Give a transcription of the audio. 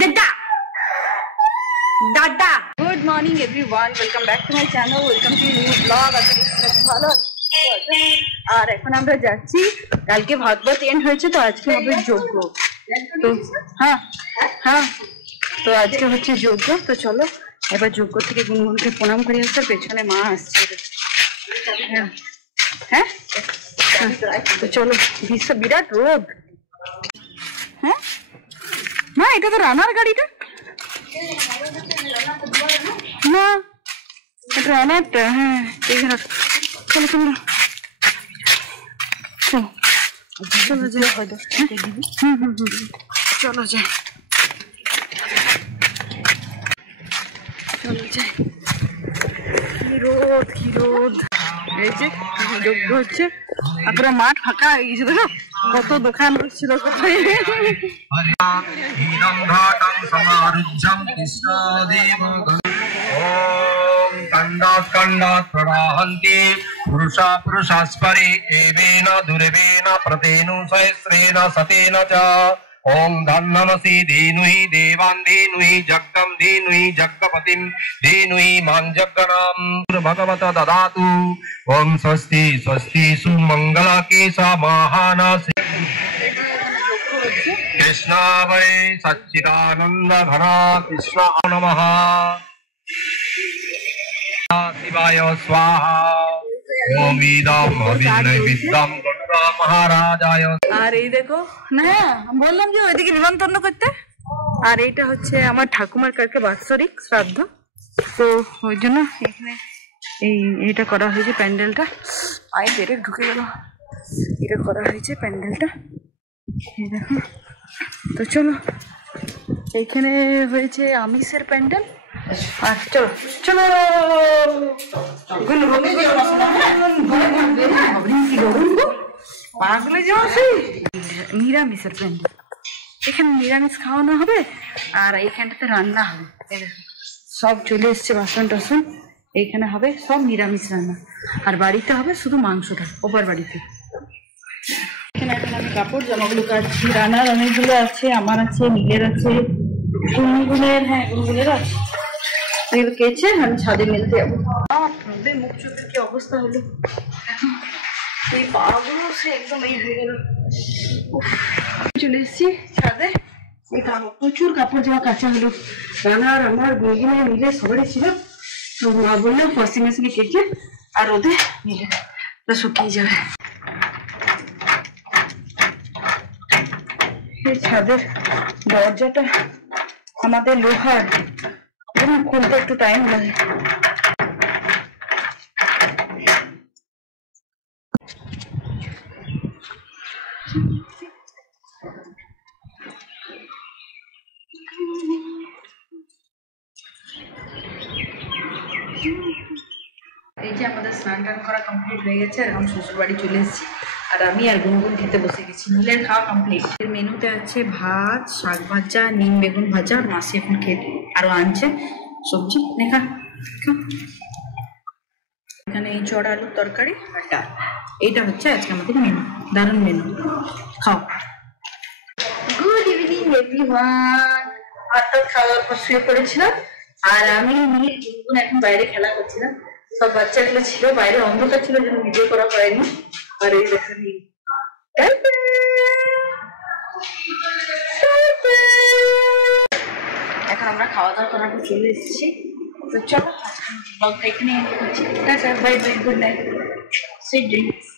দাদা দাদা good morning everyone, welcome back to my channel, welcome to new blog. ভালো আর এখন আমরা যাচ্ছি, কালকে ভাগবত এন্ড হয়েছে তো আজকে হবে যজ্ঞ। তো হ্যাঁ হ্যাঁ, তো আজকে হচ্ছে যজ্ঞ। তো চলো এবার যজ্ঞ থেকে গুনগুনকে প্রণাম করে আসতে, পেছনে মা আসছে। হ্যাঁ হ্যাঁ, তো চলো। বিরাট রোদ। হ্যাঁ মা, এটা তো রানার গাড়িটা না, এটা রানারটা। হ্যাঁ চলো চলো চলো চলো যাই। চলো যাই চলো যাই। কি রোদ কি রোদ। এই যে যজ্ঞ হচ্ছে, তারপরে মাঠ ফাঁকা হয়ে গেছে। দেখো কত দোকান হচ্ছিল কোথায়। पुरुषा पुरुषास्परे एवेन दुर्वेन प्रतेनु सहस्रेण सतेन च ओम धन्नमसि धेनुहि देवान् धेनुहि जग्गं धेनुहि जग्गपतिं धेनुहि मां जग्गनां भगवत ददातु। ओम स्वस्ति स्वस्ति सुमंगलकेशा महानासि कृष्ण वै सच्चिदानंद घन कृष्ण नमः शिवाय स्वाहा। আর এই দেখো না, বললাম যে ওইদিকে নিমন্ত্রণ করতে। আর এইটা হচ্ছে আমার ঠাকুমার কালকে বাৎসরিক শ্রাদ্ধ, তো ওই জন্য এখানে এইটা করা হয়েছে। প্যান্ডেলটা আয় বেড়ে ঢুকে গেল, এটা করা হয়েছে প্যান্ডেলটা, এই দেখো। তো চলো, এইখানে হয়েছে আমিষের প্যান্ডেল। আর চলো চলো পাগলে যাওয়া সেই নিরামিষের প্যান্ডেল। এখানে নিরামিষ খাওয়ানো হবে আর এইখানটাতে রান্না হবে। সব চলে এসছে বাসন টাসন, এইখানে হবে সব নিরামিষ রান্না। আর বাড়িতে হবে শুধু মাংসটা, ওপর বাড়িতে। এখানে এখন আমি কাপড় জামাগুলো কাটছি। রান্নার অনেকগুলো আছে, আমার আছে, নীলের আছে, গুনগুনের। হ্যাঁ গুনগুনের আছে। কেছে আমি ছাদে মেলতে যাবো। রোদের মুখ চোখের কি অবস্থা হলো, এই পাগুলো সে একদম এই হয়ে গেল। চলে এসেছি ছাদে, এই প্রচুর কাপড় জামা কাঁচা হলো। রানার আমার গুনগুনে মিলে সবারই ছিল, তো মা বললাম ওয়াশিং মেশিনে কেটে আর রোদে মিলে শুকিয়ে যাবে। এই ছাদের দরজাটা আমাদের লোহার, খুলতে একটু টাইম লাগে। এই যে আমাদের স্নান টান করা কমপ্লিট হয়ে গেছে, আর এখন শ্বশুর বাড়ি চলে এসেছি। আর আমি আর গুনগুন খেতে বসে গেছি। নীলের খাওয়া কমপ্লিট। মেনুতে আছে ভাত, শাক ভাজা, নিম বেগুন ভাজা, আর মাসি এখন খেতে আরো আনছে সবজি। দেখা এখানে এই চড়া আলুর তরকারি আর ডাল, এইটা হচ্ছে আজকে আমাদের মেনু। দারুণ মেনু, খাও। Good evening everyone. ভাতটা খাওয়ার পর শুয়ে পড়েছিলাম, আর আমি নীল গুনগুন এখন বাইরে খেলা করছিলাম। সব বাচ্চাগুলো ছিল বাইরে, অন্ধকার ছিল যেন ভিডিও করা হয়নি। আর এই দেখেন এখন আমরা খাওয়া দাওয়া করার পর চলে এসেছি। তো চলো ব্লগটা এখানে এন্ড করছি। Tata, bye bye, good night, sweet dreams.